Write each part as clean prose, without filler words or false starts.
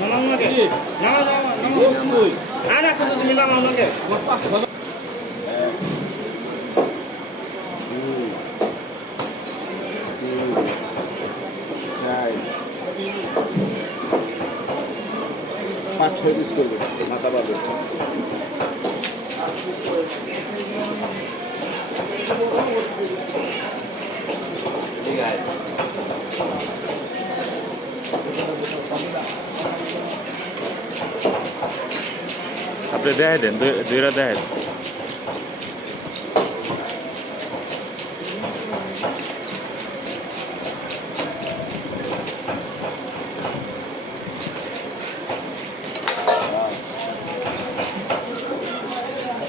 নামাও নাকি নামাও আর একসাথে তুমি নামাও নাকি পাঁচ ছয় পিস করবে মাথা পাবে ঠিক আছে আপনি দেখাই দেন দুইটা দেখাই দেন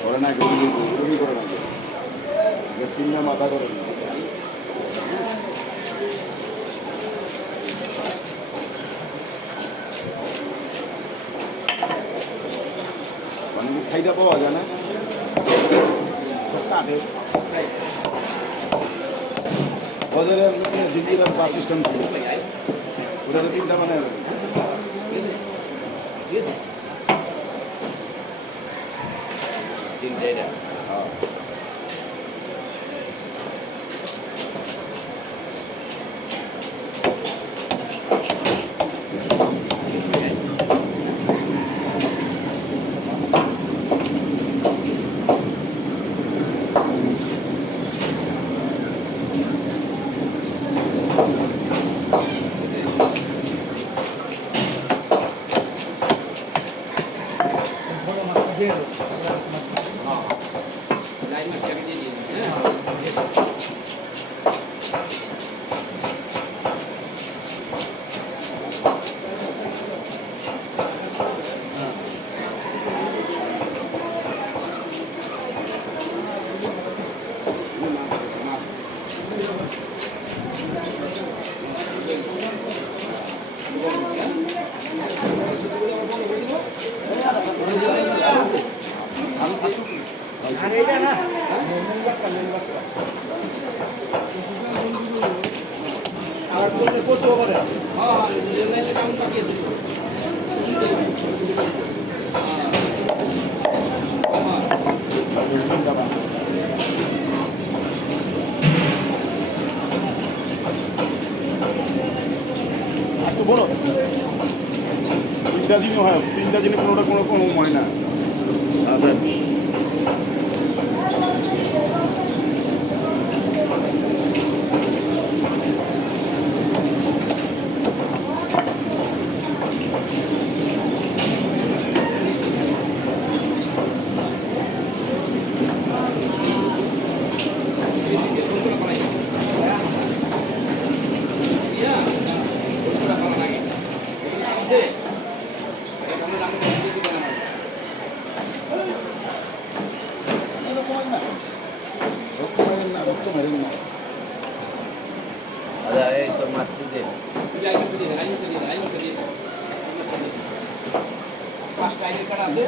করে না করে করে না তিনটা মাথা করে খাইটা পাওয়া যায় না বাজারে জিঞ্জিরা বাস স্ট্যান্ড ছিল ওটা তিনটা মানে তিনটা বলো তিনটা দিনই হয় তিনটা দিনে কোনোটা কোনো হয় না Pas kain kan ada,